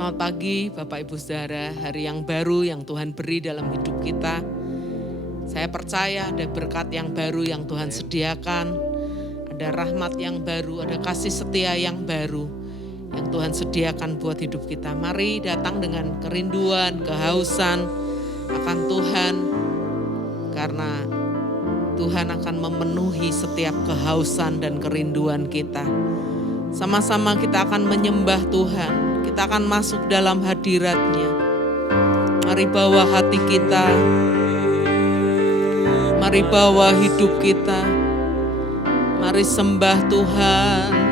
Selamat pagi Bapak Ibu Saudara, hari yang baru yang Tuhan beri dalam hidup kita. Saya percaya ada berkat yang baru yang Tuhan sediakan, ada rahmat yang baru, ada kasih setia yang baru yang Tuhan sediakan buat hidup kita. Mari datang dengan kerinduan, kehausan akan Tuhan, karena Tuhan akan memenuhi setiap kehausan dan kerinduan kita. Sama-sama kita akan menyembah Tuhan. Kita akan masuk dalam hadirat-Nya. Mari bawa hati kita. Mari bawa hidup kita. Mari sembah Tuhan.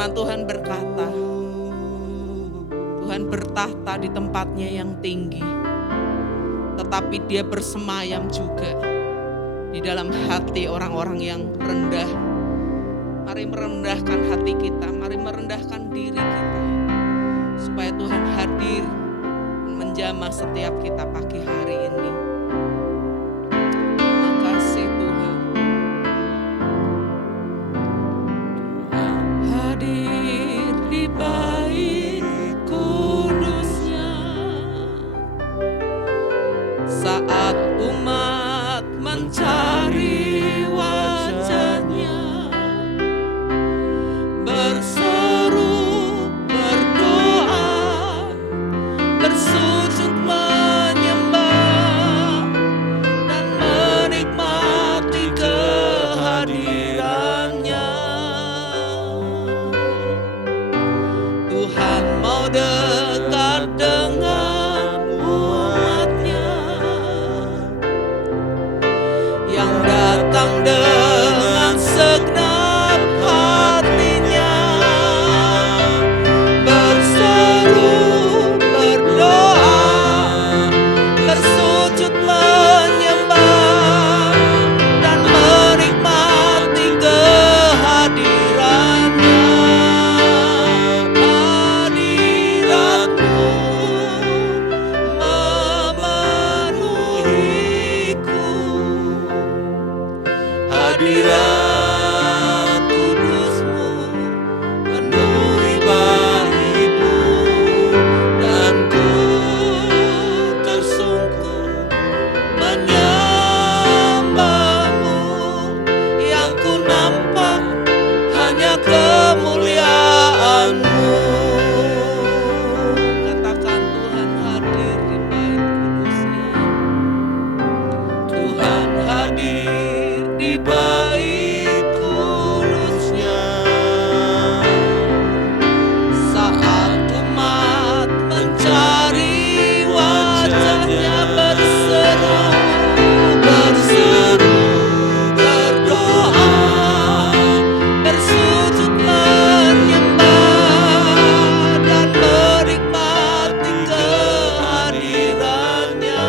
Firman Tuhan berkata, Tuhan bertahta di tempatnya yang tinggi, tetapi Dia bersemayam juga di dalam hati orang-orang yang rendah. Mari merendahkan hati kita, mari merendahkan diri kita, supaya Tuhan hadir menjamah setiap kita pagi hari ini. Makasih Tuhan. Hadir di bait kudusnya, saat umat mencari wajahnya, berseru, berdoa, bersujud menyembah, dan menikmati kehadirannya. Tuhan mau dekat dengan umatnya yang datang dengan segenap hatinya, berseru, berdoa, bersujud menyembah, dan menikmati kehadirannya. Hadiratmu memenuhiku, hadirat kudusmu penuhi baitmu, dan ku tersungkur menyembahmu. Yang ku nampak hanya kemuliaanmu. Katakan, Tuhan hadir di bait kudusnya. Tuhan hadir di bait kudusnya, saat umat mencari wajahnya, berseru, berseru, berdoa, bersujud menyembah, dan menikmati kehadirannya.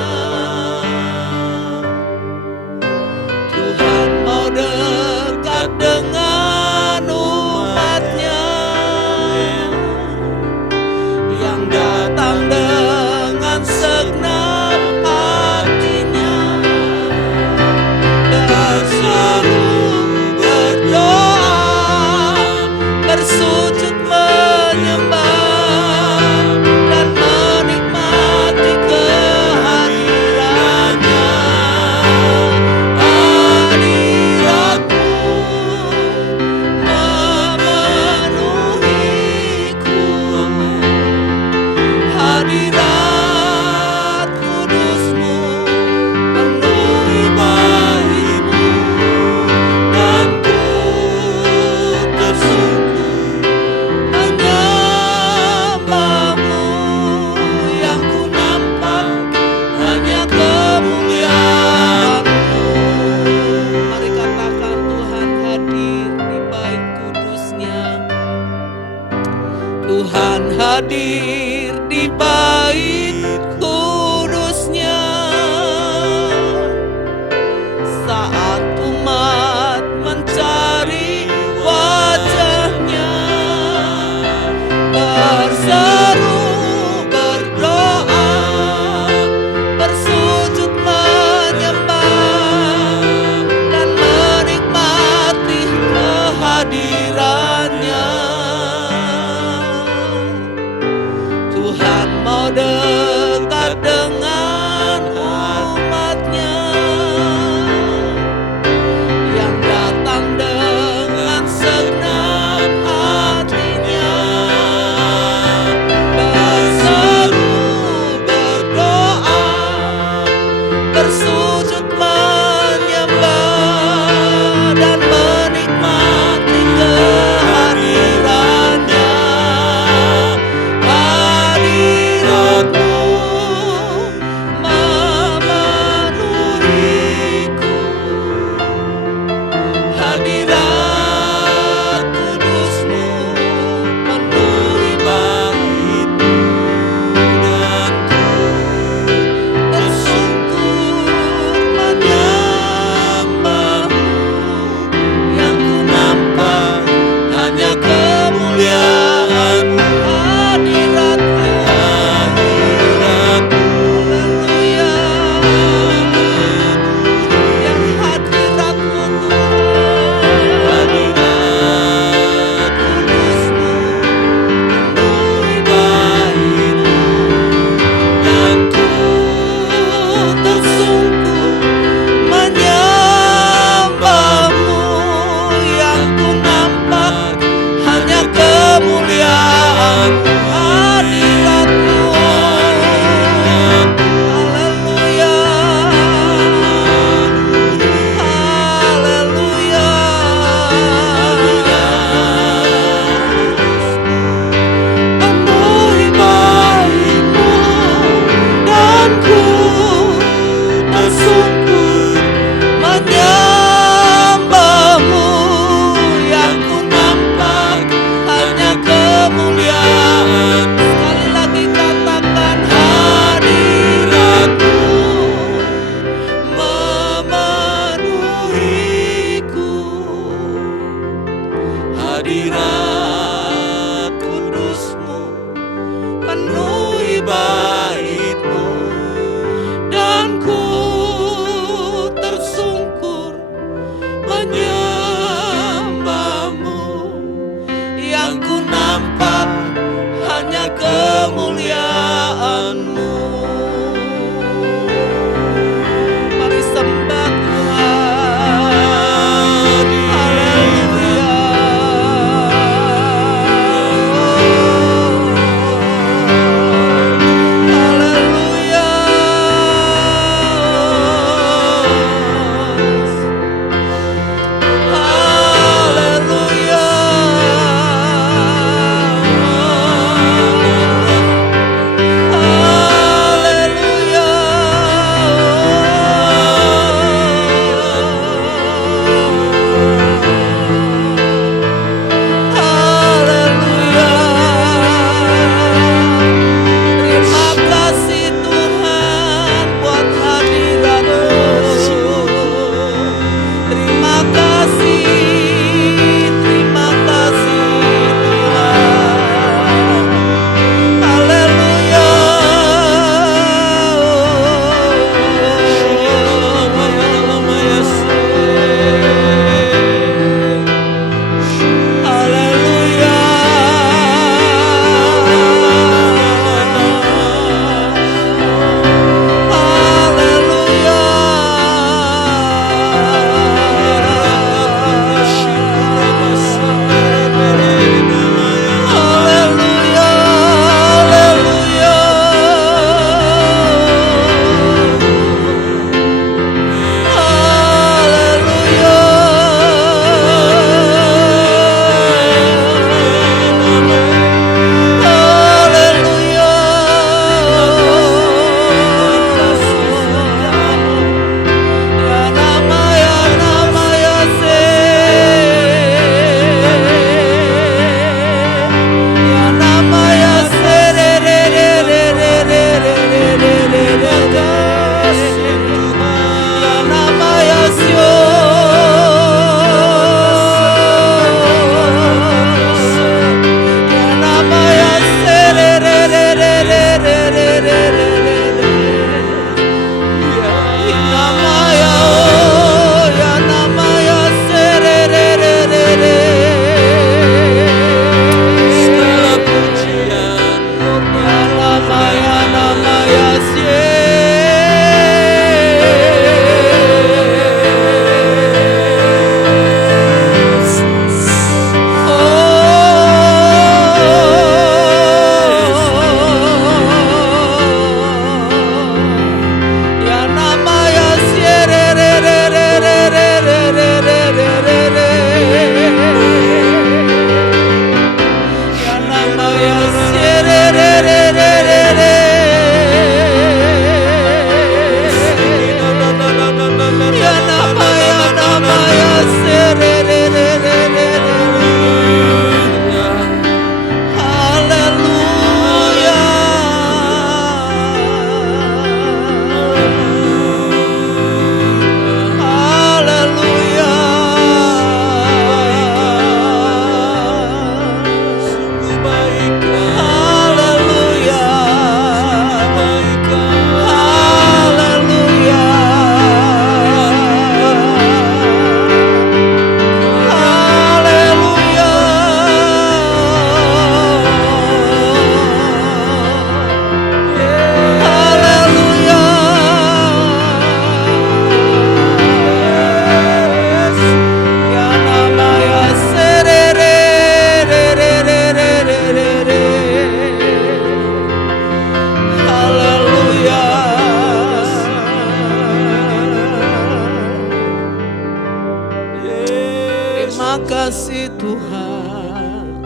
Terima kasih Tuhan.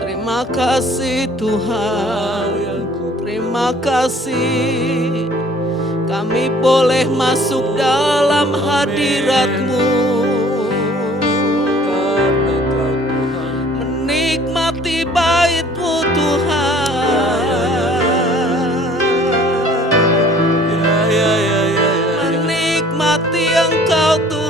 Terima kasih Tuhan. Terima kasih. Kami boleh masuk dalam hadirat-Mu. Menikmati bait-Mu Tuhan. Menikmati Engkau Tuhan.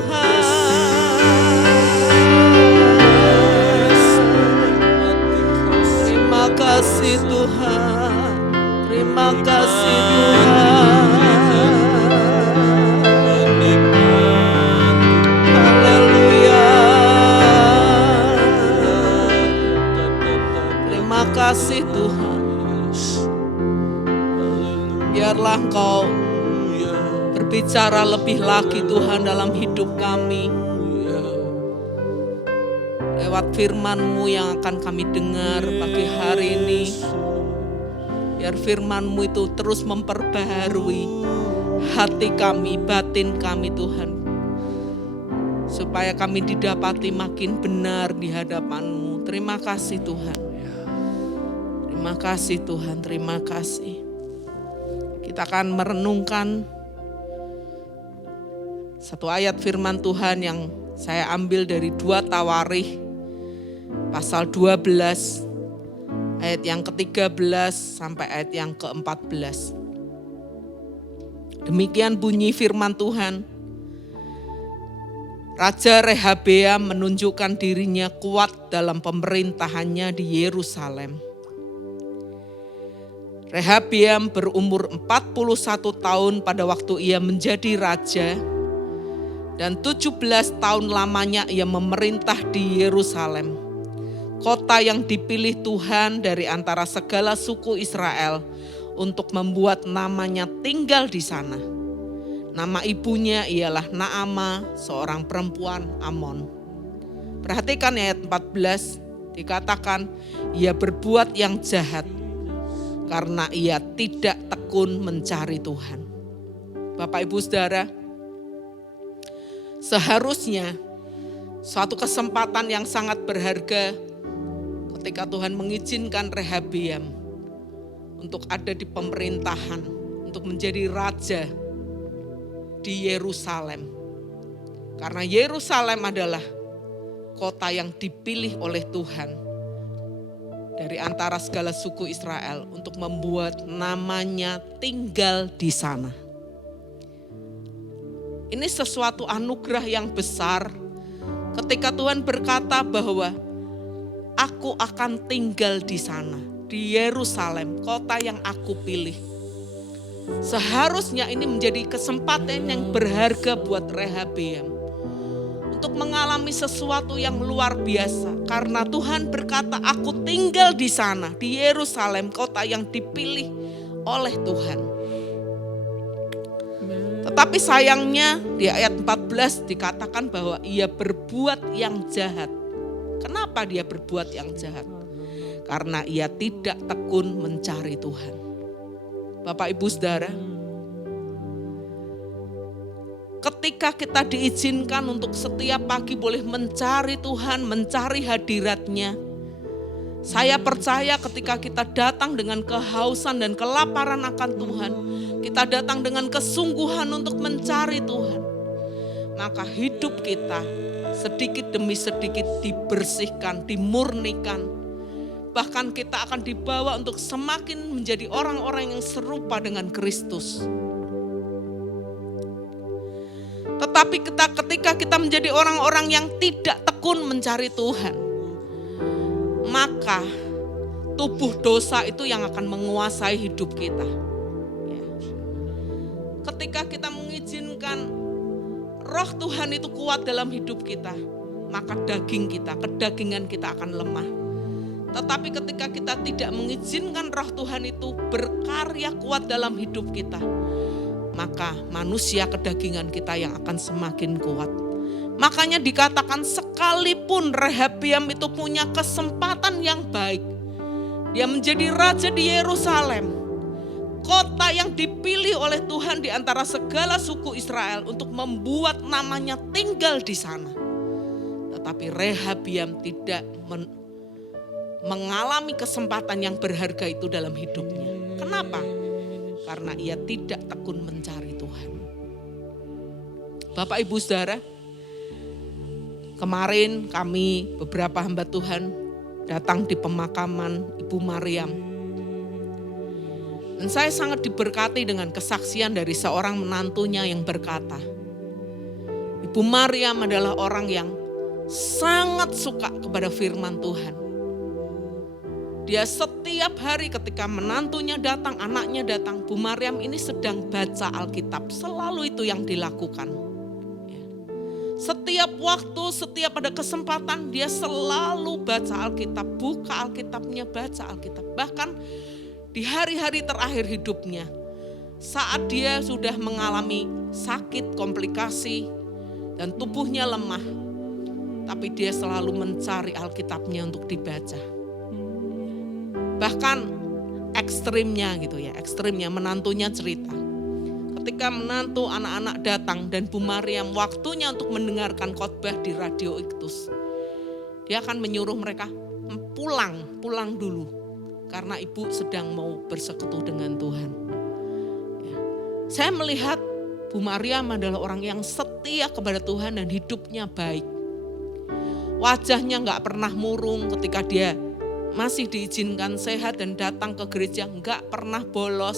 Terima kasih Tuhan. Terima kasih Tuhan. Haleluya. Terima kasih Tuhan. Biarlah Engkau berbicara lebih lagi Tuhan dalam hidup kami. Lewat firman-Mu yang akan kami dengar pagi hari ini. Biar firman-Mu itu terus memperbaharui hati kami, batin kami Tuhan. Supaya kami didapati makin benar di hadapan-Mu. Terima kasih Tuhan. Terima kasih Tuhan, terima kasih. Kita akan merenungkan satu ayat firman Tuhan yang saya ambil dari 2 Tawarikh pasal 12 ayat yang ke-13 sampai ayat yang ke-14. Demikian bunyi firman Tuhan. Raja Rehabeam menunjukkan dirinya kuat dalam pemerintahannya di Yerusalem. Rehabeam berumur 41 tahun pada waktu ia menjadi raja. Dan 17 tahun lamanya ia memerintah di Yerusalem, kota yang dipilih Tuhan dari antara segala suku Israel untuk membuat namanya tinggal di sana. Nama ibunya ialah Naamah, seorang perempuan Amon. Perhatikan ayat 14, dikatakan ia berbuat yang jahat karena ia tidak tekun mencari Tuhan. Bapak Ibu Saudara, seharusnya suatu kesempatan yang sangat berharga ketika Tuhan mengizinkan Rehabeam untuk ada di pemerintahan, untuk menjadi raja di Yerusalem. Karena Yerusalem adalah kota yang dipilih oleh Tuhan dari antara segala suku Israel untuk membuat namanya tinggal di sana. Ini sesuatu anugerah yang besar ketika Tuhan berkata bahwa aku akan tinggal di sana, di Yerusalem, kota yang aku pilih. Seharusnya ini menjadi kesempatan yang berharga buat Rehabeam untuk mengalami sesuatu yang luar biasa. Karena Tuhan berkata, aku tinggal di sana, di Yerusalem, kota yang dipilih oleh Tuhan. Tetapi sayangnya di ayat 14 dikatakan bahwa ia berbuat yang jahat. Kenapa dia berbuat yang jahat? Karena ia tidak tekun mencari Tuhan. Bapak Ibu Saudara, ketika kita diizinkan untuk setiap pagi boleh mencari Tuhan, mencari hadirat-Nya, saya percaya ketika kita datang dengan kehausan dan kelaparan akan Tuhan, kita datang dengan kesungguhan untuk mencari Tuhan, maka hidup kita sedikit demi sedikit dibersihkan, dimurnikan. Bahkan kita akan dibawa untuk semakin menjadi orang-orang yang serupa dengan Kristus. Tetapi ketika kita menjadi orang-orang yang tidak tekun mencari Tuhan, maka tubuh dosa itu yang akan menguasai hidup kita. Ketika kita mengizinkan roh Tuhan itu kuat dalam hidup kita, maka kedagingan kita akan lemah. Tetapi ketika kita tidak mengizinkan roh Tuhan itu berkarya kuat dalam hidup kita, maka manusia kedagingan kita yang akan semakin kuat. Makanya dikatakan sekalipun Rehabeam itu punya kesempatan yang baik, dia menjadi raja di Yerusalem, kota yang dipilih oleh Tuhan di antara segala suku Israel untuk membuat namanya tinggal di sana. Tetapi Rehabiam tidak mengalami kesempatan yang berharga itu dalam hidupnya. Kenapa? Karena ia tidak tekun mencari Tuhan. Bapak Ibu Saudara, kemarin kami beberapa hamba Tuhan datang di pemakaman Ibu Maryam. Dan saya sangat diberkati dengan kesaksian dari seorang menantunya yang berkata, Ibu Maryam adalah orang yang sangat suka kepada firman Tuhan. Dia setiap hari ketika menantunya datang, anaknya datang, Bu Maryam ini sedang baca Alkitab. Selalu itu yang dilakukan. Setiap waktu, setiap ada kesempatan, dia selalu baca Alkitab. Buka Alkitabnya, baca Alkitab. Bahkan di hari-hari terakhir hidupnya, saat dia sudah mengalami sakit, komplikasi, dan tubuhnya lemah, tapi dia selalu mencari Alkitabnya untuk dibaca. Bahkan ekstrimnya gitu ya, ekstrimnya menantunya cerita. Ketika menantu anak-anak datang dan Bu Maryam waktunya untuk mendengarkan khotbah di Radio Iktus, dia akan menyuruh mereka pulang dulu. Karena ibu sedang mau bersekutu dengan Tuhan. Ya. Saya melihat Bu Maryam adalah orang yang setia kepada Tuhan dan hidupnya baik. Wajahnya gak pernah murung ketika dia masih diizinkan sehat dan datang ke gereja, gak pernah bolos,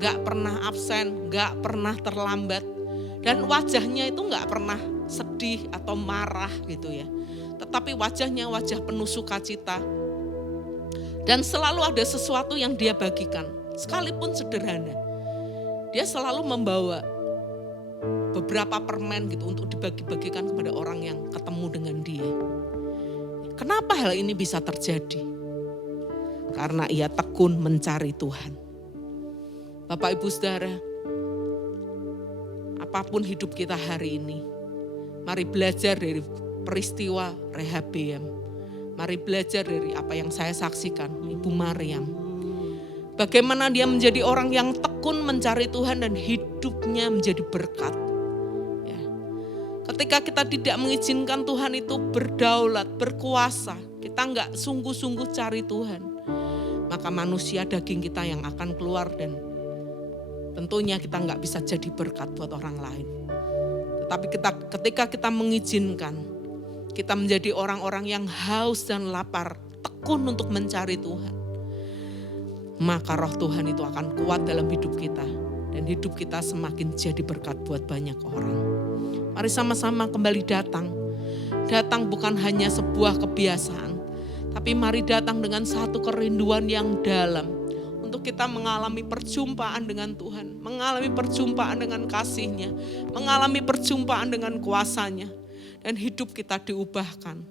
gak pernah absen, gak pernah terlambat. Dan wajahnya itu gak pernah sedih atau marah gitu ya. Tetapi wajahnya wajah penuh sukacita. Dan selalu ada sesuatu yang dia bagikan, sekalipun sederhana. Dia selalu membawa beberapa permen gitu untuk dibagi-bagikan kepada orang yang ketemu dengan dia. Kenapa hal ini bisa terjadi? Karena ia tekun mencari Tuhan. Bapak Ibu Saudara, apapun hidup kita hari ini, mari belajar dari peristiwa Rehabiam. Mari belajar dari apa yang saya saksikan, Ibu Maryam. Bagaimana dia menjadi orang yang tekun mencari Tuhan dan hidupnya menjadi berkat. Ya. Ketika kita tidak mengizinkan Tuhan itu berdaulat, berkuasa, kita enggak sungguh-sungguh cari Tuhan, maka manusia daging kita yang akan keluar dan tentunya kita enggak bisa jadi berkat buat orang lain. Tetapi ketika kita mengizinkan, kita menjadi orang-orang yang haus dan lapar, tekun untuk mencari Tuhan. Maka roh Tuhan itu akan kuat dalam hidup kita. Dan hidup kita semakin jadi berkat buat banyak orang. Mari sama-sama kembali datang. Datang bukan hanya sebuah kebiasaan. Tapi mari datang dengan satu kerinduan yang dalam. Untuk kita mengalami perjumpaan dengan Tuhan. Mengalami perjumpaan dengan kasih-Nya. Mengalami perjumpaan dengan kuasa-Nya. Dan hidup kita diubahkan.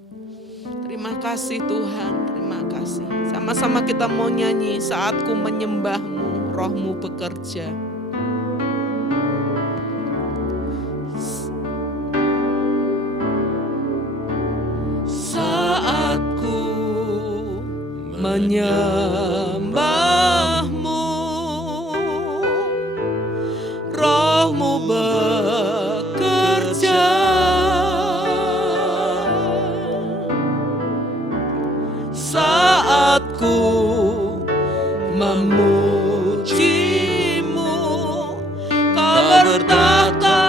Terima kasih Tuhan, terima kasih. Sama-sama kita mau nyanyi, saatku menyembah-Mu, roh-Mu bekerja. Saatku menyembah-Mu, roh-Mu bekerja. Saatku memuji-Mu, Kau bertahta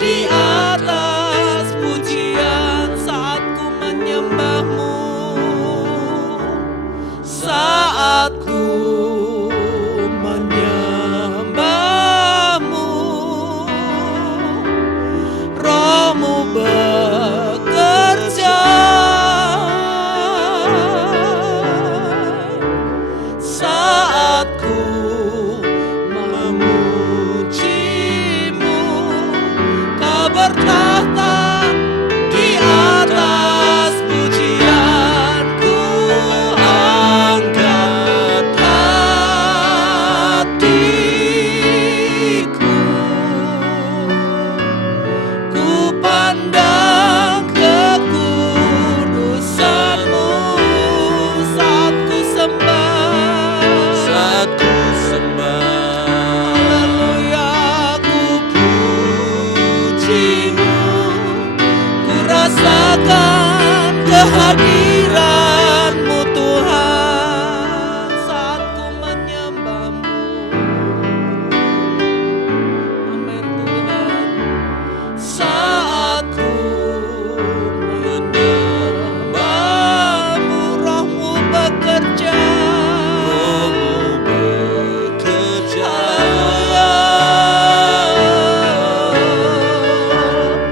di atas pujian. Saatku menyembah-Mu, saatku menyembah-Mu, roh-Mu bekerja. Bertahta di atas pujianku, angkat hatiku, ku pandang kekudusan-Mu, saat ku sembah, haleluya, ku puji-Mu, ku rasakan kehadiran-Mu Tuhan saat ku menyembah-Mu. Amin Tuhan. Saat ku menyembah-Mu, Roh-Mu bekerja. Haleluya.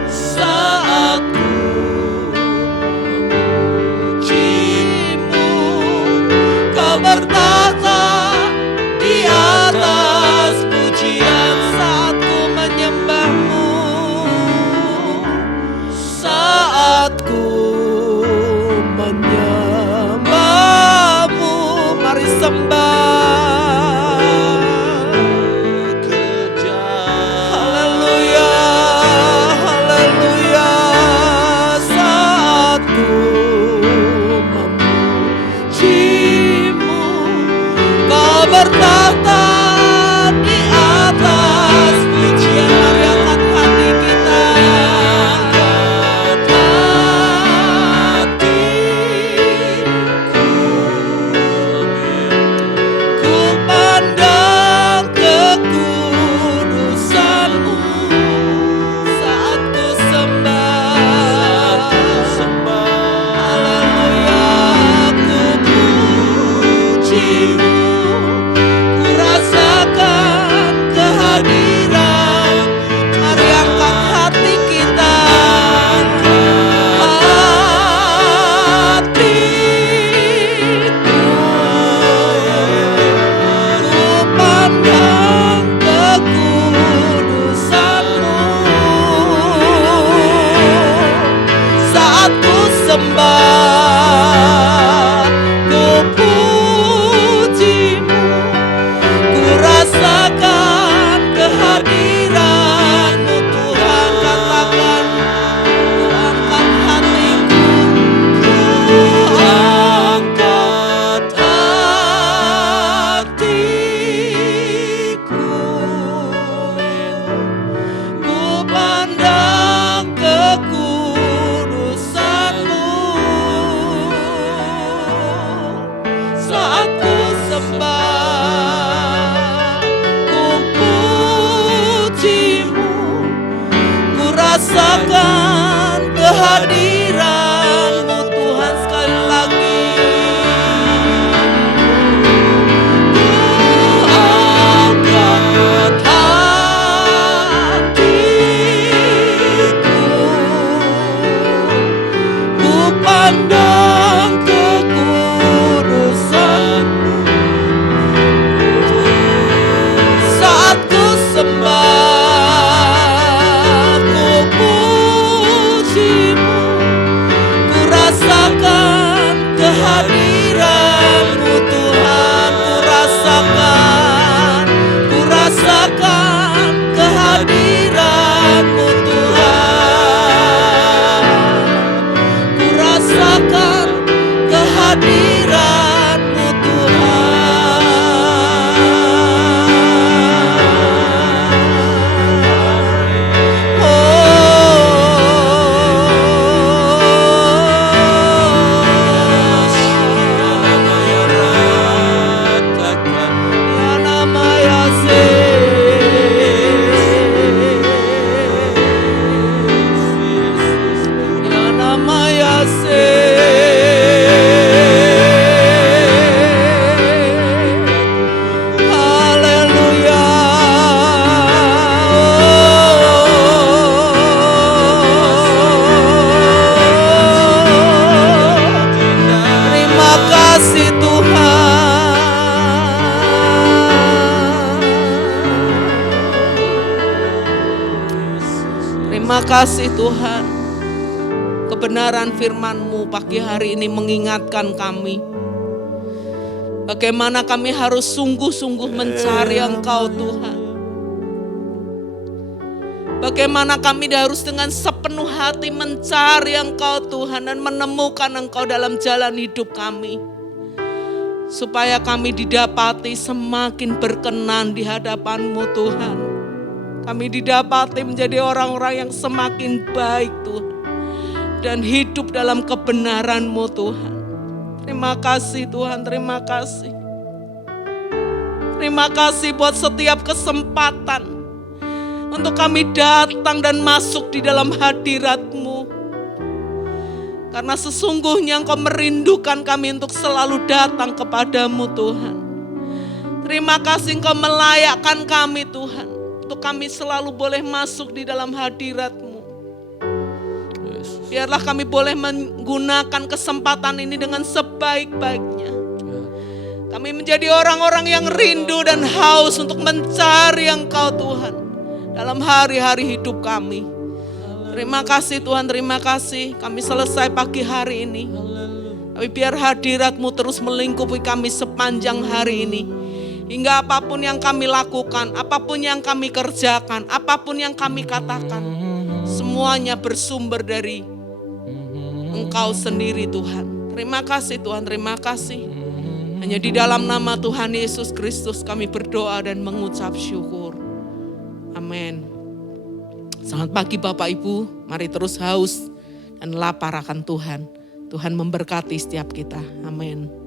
Saat ku memuji-Mu, Kau bertata di atas pujian saat ku menyembah-Mu. Saat ku menyembah-Mu, mari sembah. Haleluya, haleluya. Saat ku memuji-Mu, Kau bertata di atas pujian. Mari angkat hati kita. Ku pandang kekudusan-Mu saat ku sembah. Haleluya, ku puji-Mu, ku rasakan kehadiran. Mari angkat hati kita. Hatiku, ku pandang kekudusan-Mu saat ku sembah, ku puji-Mu, ku rasakan kehadiran-Mu Tuhan. Katakan, ku angkat hatiku, ku angkat hatiku, ku pandang kekudusan-Mu saat ku sembah, ku puji-Mu, ku rasakan kehadiran-Mu Tuhan. Sekali lagi, ku angkat hatiku, ku pandang kekudusan-Mu saat ku sembah, ku puji-Mu, ku rasakan kehadiran-Mu Tuhan. Ku rasakan kehadiran-Mu Tuhan. Ku rasakan kehadiran-Mu Tuhan. Ya nama Ya nama Haleluya. Terima kasih Tuhan. Terima kasih Tuhan. Kebenaran firman-Mu pagi hari ini mengingatkan kami bagaimana kami harus sungguh-sungguh mencari Engkau Tuhan. Bagaimana kami harus dengan sepenuh hati mencari Engkau Tuhan dan menemukan Engkau dalam jalan hidup kami. Supaya kami didapati semakin berkenan di hadapan-Mu Tuhan. Kami didapati menjadi orang-orang yang semakin baik Tuhan. dan hidup dalam kebenaran-Mu Tuhan. Terima kasih Tuhan, terima kasih. Terima kasih buat setiap kesempatan untuk kami datang dan masuk di dalam hadirat-Mu. Karena sesungguhnya Engkau merindukan kami untuk selalu datang kepada-Mu Tuhan. Terima kasih Engkau melayakkan kami Tuhan, untuk kami selalu boleh masuk di dalam hadirat-Mu. Biarlah kami boleh menggunakan kesempatan ini dengan sebaik-baiknya. Kami menjadi orang-orang yang rindu dan haus untuk mencari Engkau Tuhan dalam hari-hari hidup kami. Terima kasih Tuhan, terima kasih. Kami selesai pagi hari ini. Tapi biar hadirat-Mu terus melingkupi kami sepanjang hari ini. Hingga apapun yang kami lakukan, apapun yang kami kerjakan, apapun yang kami katakan, semuanya bersumber dari Engkau sendiri Tuhan. Terima kasih Tuhan, terima kasih. Hanya di dalam nama Tuhan Yesus Kristus kami berdoa dan mengucap syukur. Amin. Selamat pagi Bapak Ibu, mari terus haus dan lapar akan Tuhan. Tuhan memberkati setiap kita. Amin.